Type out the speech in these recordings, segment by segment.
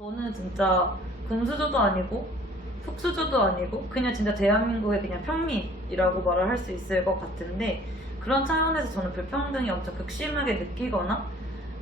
저는 진짜 금수저도 아니고 흑수저도 아니고 그냥 진짜 대한민국의 그냥 평민이라고 말을 할 수 있을 것 같은데, 그런 차원에서 저는 불평등이 엄청 극심하게 느끼거나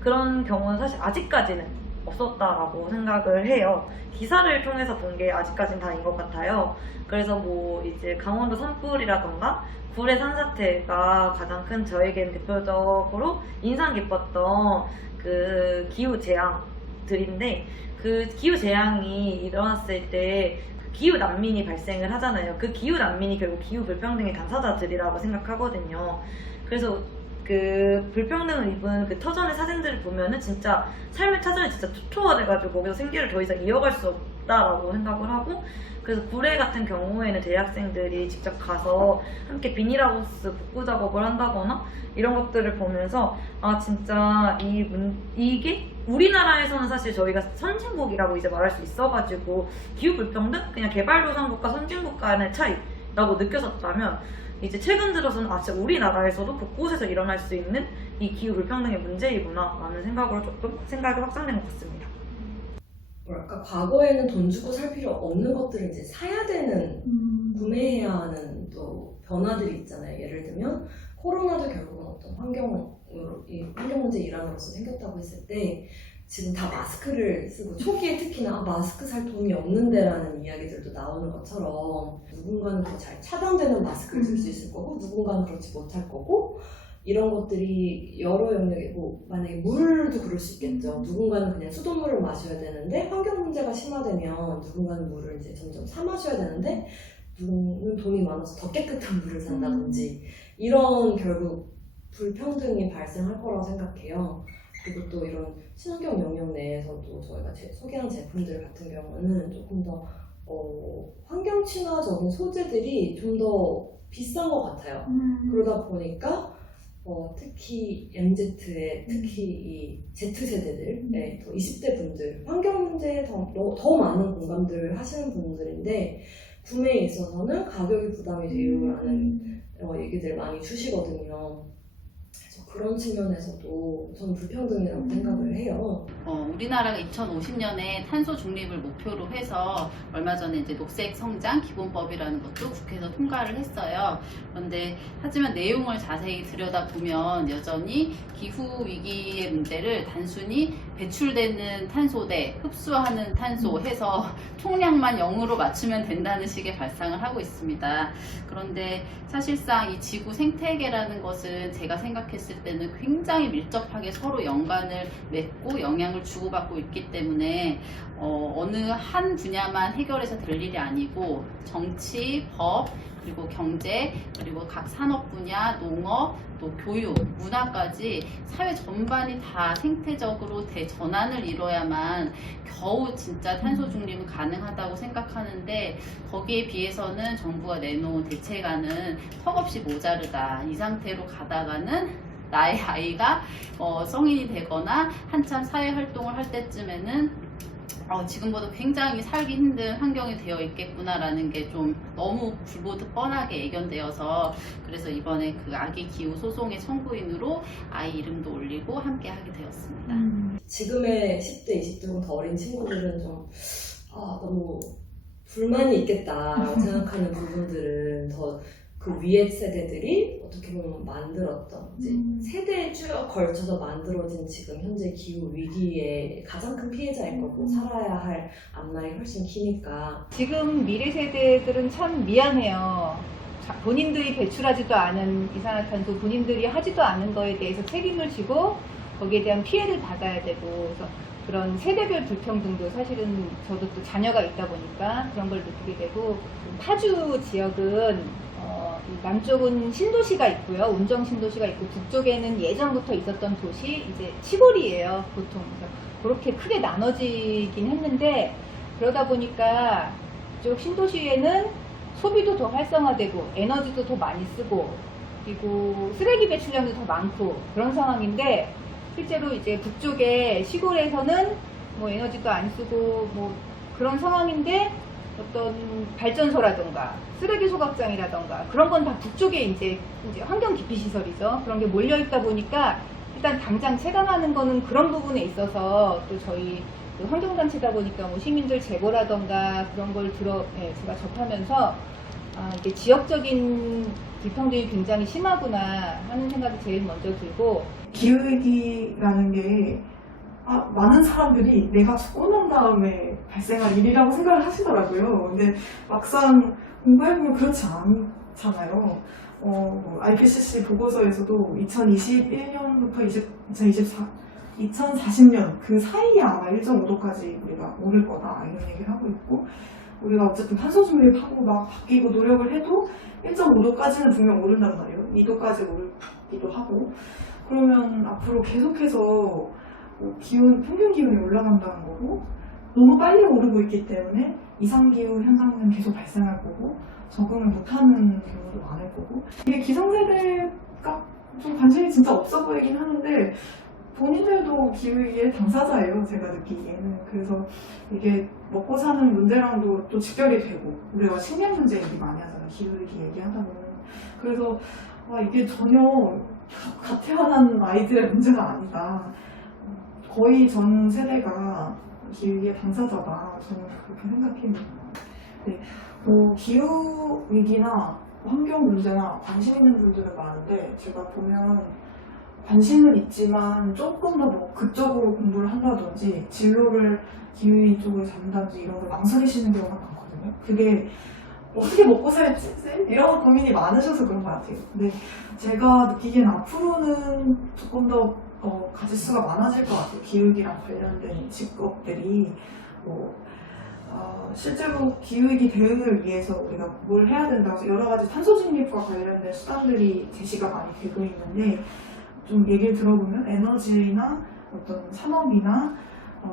그런 경우는 사실 아직까지는 없었다라고 생각을 해요. 기사를 통해서 본 게 아직까지는 다인 것 같아요. 그래서 뭐 이제 강원도 산불이라던가 불의 산사태가 가장 큰, 저에게는 대표적으로 인상 깊었던 그 기후 재앙들인데, 그 기후 재앙이 일어났을 때 기후 난민이 발생을 하잖아요. 그 기후 난민이 결국 기후 불평등의 당사자들이라고 생각하거든요. 그래서 그 불평등을 입은 그 터전의 사진들을 보면은 진짜 삶의 터전이 진짜 초토화돼가지고 거기서 생계를 더 이상 이어갈 수 없다라고 생각을 하고, 그래서 구례 같은 경우에는 대학생들이 직접 가서 함께 비닐하우스 복구 작업을 한다거나 이런 것들을 보면서 아 진짜 이게 우리나라에서는 사실 저희가 선진국이라고 이제 말할 수 있어가지고 기후 불평등? 그냥 개발도상국가 선진국 간의 차이라고 느껴졌다면, 이제 최근 들어서는 아 진짜 우리나라에서도 곳곳에서 일어날 수 있는 이 기후 불평등의 문제이구나 라는 생각으로 조금 생각이 확장된 것 같습니다. 뭐랄까, 과거에는 돈 주고 살 필요 없는 것들을 이제 사야 되는, 구매해야 하는 또 변화들이 있잖아요. 예를 들면 코로나도 결국은 어떤 환경 문제 일환으로서 생겼다고 했을 때 지금 다 마스크를 쓰고, 초기에 특히나 마스크 살 돈이 없는데 라는 이야기들도 나오는 것처럼 누군가는 더 잘 차단되는 마스크를 쓸 수 있을 거고 누군가는 그렇지 못할 거고, 이런 것들이 여러 영역에, 뭐 만약에 물도 그럴 수 있겠죠. 누군가는 그냥 수돗물을 마셔야 되는데 환경 문제가 심화되면 누군가는 물을 이제 점점 사 마셔야 되는데 누구는 돈이 많아서 더 깨끗한 물을 산다든지, 이런 결국 불평등이 발생할 거라고 생각해요. 그리고 또 이런 친환경 영역 내에서도 저희가 소개한 제품들 같은 경우는 조금 더 환경 친화적인 소재들이 좀 더 비싼 것 같아요. 그러다 보니까 특히 MZ의 특히 이 Z세대들, 더 20대 분들, 환경 문제에 더 많은 공감들을 하시는 분들인데 구매에 있어서는 가격이 부담이 돼요라는 얘기들 많이 주시거든요. 그래서 그런 측면에서도 저는 불평등이라고 생각을 해요. 우리나라가 2050년에 탄소 중립을 목표로 해서 얼마 전에 이제 녹색 성장 기본법이라는 것도 국회에서 통과를 했어요. 그런데 하지만 내용을 자세히 들여다보면 여전히 기후 위기의 문제를 단순히 배출되는 탄소 대 흡수하는 탄소 해서 총량만 0으로 맞추면 된다는 식의 발상을 하고 있습니다. 그런데 사실상 이 지구 생태계라는 것은 제가 생각했을 때는 굉장히 밀접하게 서로 연관을 맺고 영향을 주고받고 있기 때문에 어느 한 분야만 해결해서 될 일이 아니고 정치, 법, 그리고 경제, 그리고 각 산업 분야, 농업, 또 교육, 문화까지 사회 전반이 다 생태적으로 대전환을 이뤄야만 겨우 진짜 탄소 중립은 가능하다고 생각하는데, 거기에 비해서는 정부가 내놓은 대책안은 턱없이 모자르다. 이 상태로 가다가는 나의 아이가 성인이 되거나 한참 사회 활동을 할 때쯤에는 지금보다 굉장히 살기 힘든 환경이 되어 있겠구나라는 게 좀 너무 불보듯 뻔하게 예견되어서, 그래서 이번에 그 아기 기후 소송의 청구인으로 아이 이름도 올리고 함께 하게 되었습니다. 지금의 10대, 20대보다 더 어린 친구들은 좀 너무 불만이 있겠다라고 생각하는 부분들은 더 그 위에 세대들이 어떻게 보면 만들었던, 이제 세대에 쭉 걸쳐서 만들어진 지금 현재 기후 위기의 가장 큰 피해자일 거고, 살아야 할 앞날이 훨씬 기니까. 지금 미래 세대들은 참 미안해요. 본인들이 배출하지도 않은 이산화탄소, 본인들이 하지도 않은 거에 대해서 책임을 지고 거기에 대한 피해를 받아야 되고, 그래서 그런 세대별 불평등도 사실은 저도 또 자녀가 있다 보니까 그런 걸 느끼게 되고, 파주 지역은 남쪽은 신도시가 있고요, 운정 신도시가 있고, 북쪽에는 예전부터 있었던 도시, 이제 시골이에요 보통. 그래서 그렇게 크게 나눠지긴 했는데, 그러다 보니까 이쪽 신도시에는 소비도 더 활성화되고 에너지도 더 많이 쓰고, 그리고 쓰레기 배출량도 더 많고 그런 상황인데, 실제로 이제 북쪽의 시골에서는 뭐 에너지도 안 쓰고 뭐 그런 상황인데, 어떤 발전소라던가 쓰레기 소각장이라던가 그런 건 다 북쪽에 이제 환경 기피 시설이죠. 그런 게 몰려 있다 보니까 일단 당장 체감하는 거는 그런 부분에 있어서 또 저희 그 환경단체다 보니까 뭐 시민들 제보라던가 그런 걸 제가 접하면서 이게 지역적인 불평등이 굉장히 심하구나 하는 생각이 제일 먼저 들고, 기후위기라는 게 많은 사람들이 내가 죽고 난 다음에 발생한 일이라고 생각을 하시더라고요. 근데 막상 공부해보면 그렇지 않잖아요. IPCC 보고서에서도 2021년부터 2040년 그 사이에 아마 1.5도까지 우리가 오를 거다 이런 얘기를 하고 있고, 우리가 어쨌든 탄소 중립하고 막 바뀌고 노력을 해도 1.5도까지는 분명 오른단 말이에요. 2도까지 오르기도 하고. 그러면 앞으로 계속해서 평균 기온이 올라간다는 거고, 너무 빨리 오르고 있기 때문에 이상기후 현상은 계속 발생할 거고, 적응을 못하는 경우도 많을 거고, 이게 기성세대가 좀 관심이 진짜 없어 보이긴 하는데 본인들도 기후위기의 당사자예요, 제가 느끼기에는. 그래서 이게 먹고 사는 문제랑도 또 직결이 되고, 우리가 식량 문제 얘기 많이 하잖아요, 기후위기 얘기하다 보면. 그래서 이게 전혀 갓 태어난 아이들의 문제가 아니다, 거의 전 세대가 기후위기의 당사자다, 저는 그렇게 생각합니다. 네, 기후위기나 환경 문제나 관심 있는 분들은 많은데, 제가 보면 관심은 있지만 조금 더 뭐 극적으로 공부를 한다든지 진로를 기후위기 쪽으로 잡는다든지 이런 걸 망설이시는 경우가 많거든요. 그게 어떻게 먹고 살지? 이런 고민이 많으셔서 그런 것 같아요. 근데 제가 느끼기엔 앞으로는 조금 더 가짓수가 많아질 것 같아요. 기후위기랑 관련된 직업들이. 실제로 기후위기 대응을 위해서 우리가 뭘 해야 된다고 해서 여러 가지 탄소 중립과 관련된 수단들이 제시가 많이 되고 있는데, 좀 얘기를 들어보면 에너지나 어떤 산업이나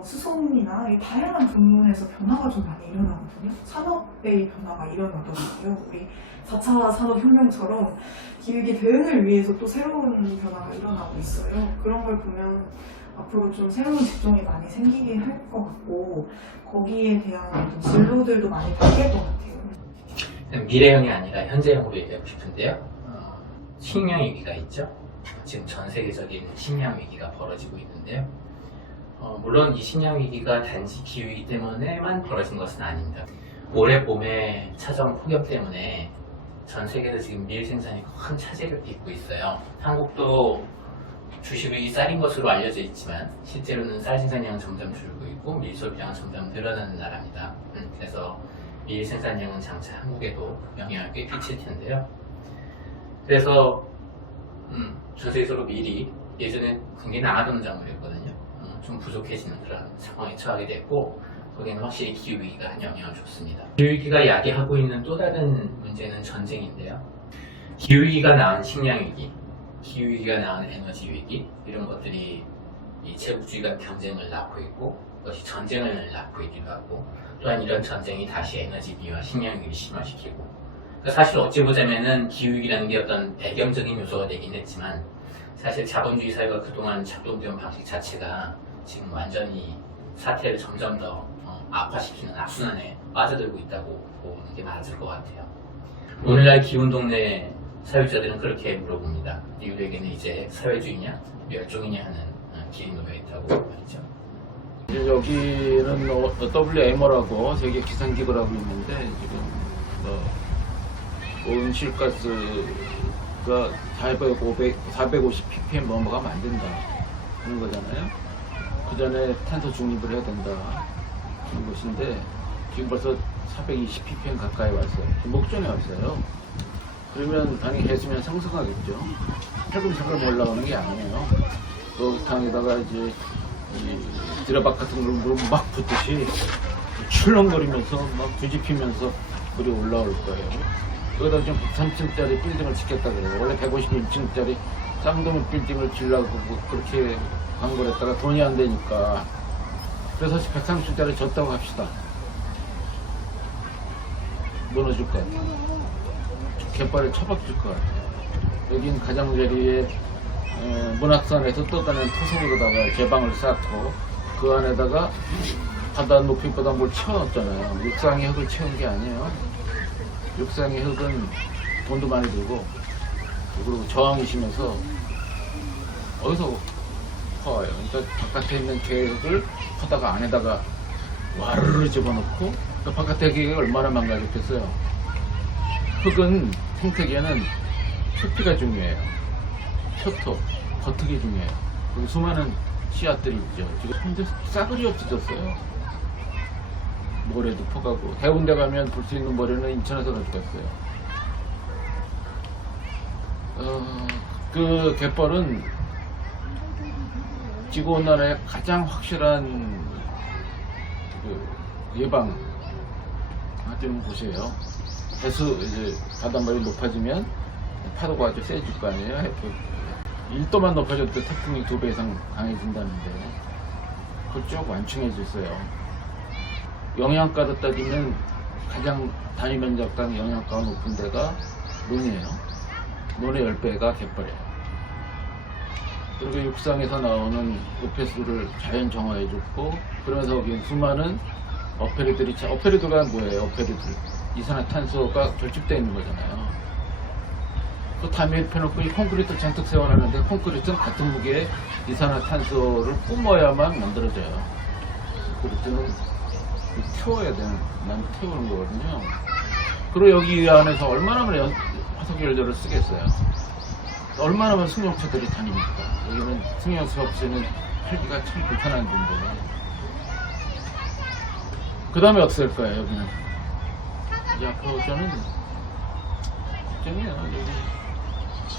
수송이나 이 다양한 부문에서 변화가 좀 많이 일어나거든요. 산업의 변화가 일어나더라고요. 우리 4차 산업혁명처럼 기후위기 대응을 위해서 또 새로운 변화가 일어나고 있어요. 그런 걸 보면 앞으로 좀 새로운 직종이 많이 생기게 할 것 같고, 거기에 대한 어떤 진로들도 많이 바뀔 것 같아요. 미래형이 아니라 현재형으로 얘기하고 싶은데요. 식량 위기가 있죠. 지금 전 세계적인 식량 위기가 벌어지고 있는데요. 물론 이 식량 위기가 단지 기후위기 때문에만 벌어진 것은 아닙니다. 올해 봄에 찾아온 폭염 때문에 전 세계에서 지금 밀 생산이 큰 차질을 빚고 있어요. 한국도 주식이 쌀인 것으로 알려져 있지만 실제로는 쌀 생산량은 점점 줄고 있고 밀 소비량은 점점 늘어나는 나라입니다. 그래서 밀 생산량은 장차 한국에도 영향을 꽤 끼칠 텐데요. 그래서 전 세계적으로 밀이 예전에 굉장히 남아도는 작물이었거든요. 좀 부족해지는 그런 상황에 처하게 됐고, 거기에는 확실히 기후위기가 영향을 줬습니다. 기후위기가 야기하고 있는 또 다른 문제는 전쟁인데요. 기후위기가 낳은 식량위기, 기후위기가 낳은 에너지위기, 이런 것들이 이 제국주의가 경쟁을 낳고 있고, 그것이 전쟁을 낳고 있기도 하고, 또한 이런 전쟁이 다시 에너지위기와 식량위기를 심화시키고, 사실 어찌 보자면은 기후위기라는 게 어떤 배경적인 요소가 되긴 했지만, 사실 자본주의 사회가 그동안 작동되어 방식 자체가 지금 완전히 사태를 점점 더 악화시키는 악순환에 빠져들고 있다고 보는 게 맞을 것 같아요. 오늘날 기운동네 사회자들은 그렇게 물어봅니다. 이들에게는 이제 사회주의냐 멸종이냐 하는 길이 놓여 있다고 말이죠. 여기는 WMO라고 세계 기상기구라고 있는데, 지금 온실가스가 450 ppm 넘어가면 안 된다 하는 거잖아요. 그 전에 탄소 중립을 해야 된다 하는 것인데, 지금 벌써 420 ppm 가까이 왔어요. 목전에 왔어요. 그러면 당연히 해수면 상승하겠죠. 살금살금 올라가는 게 아니에요. 또 당에다가 이제 드라박 같은 걸 물으면 막 붙듯이 출렁거리면서 막 뒤집히면서 물이 올라올 거예요. 여기다 지금 103층짜리 빌딩을 짓겠다 그래요. 원래 151층짜리 쌍둥이 빌딩을 지으려고 그렇게 광고를 했다가 돈이 안 되니까, 그래서 130층짜리 졌다고 합시다. 무너질 것 같아요. 갯발에 처박질 것 같아요. 여긴 가장자리에 문학산에서 떠다니는 토성으로다가 제방을 쌓고, 그 안에다가 바다 높이보다 뭘 채워놨잖아요. 육상의 흙을 채운 게 아니에요. 육상의 흙은 돈도 많이 들고, 그리고 저항이 심해서 어디서 퍼와요. 그러니까 바깥에 있는 계획을 퍼다가 안에다가 와르르 집어넣고 그 바깥에 계획이 얼마나 망가졌겠어요. 흙은 생태계는 표피가 중요해요. 표토, 겉흙이 중요해요. 그리고 수많은 씨앗들이 있죠. 지금 현재 싸그리 없어졌어요. 모래도 퍼가고 해운대 가면 볼 수 있는 모래는 인천에서 가져갔어요. 그 갯벌은 지구온난화의 가장 확실한 그 예방 하는 곳이에요. 배수 이제 바닷물이 높아지면 파도가 아주 세질 거 아니에요. 1도만 높아져도 태풍이 2배 이상 강해진다는데 그걸 쭉 완충해졌어요. 영양가로 따지면 가장 단위 면적당 영양가가 높은 데가 논이에요. 논의 10배가 갯벌이에요. 그리고 육상에서 나오는 오폐수를 자연 정화해줬고 그러면서 거기 수많은 어패류가 뭐예요? 어패류들 이산화탄소가 결집되어 있는 거잖아요. 그 다음에 펴놓고 이 콘크리트를 잔뜩 세워놨는데 콘크리트는 같은 무게의 이산화탄소를 뿜어야만 만들어져요. 콘크리트는 태워야 되는, 난 태우는 거거든요. 그리고 여기 안에서 얼마나 많은 화석연료를 쓰겠어요. 얼마나 많은 승용차들이 다닙니까? 여기는 승용차 없이는 살기가 참 불편한 데인데. 그 다음에 어떻게 될 거예요, 여기는? 이제 앞으로 저는 걱정이에요. 여기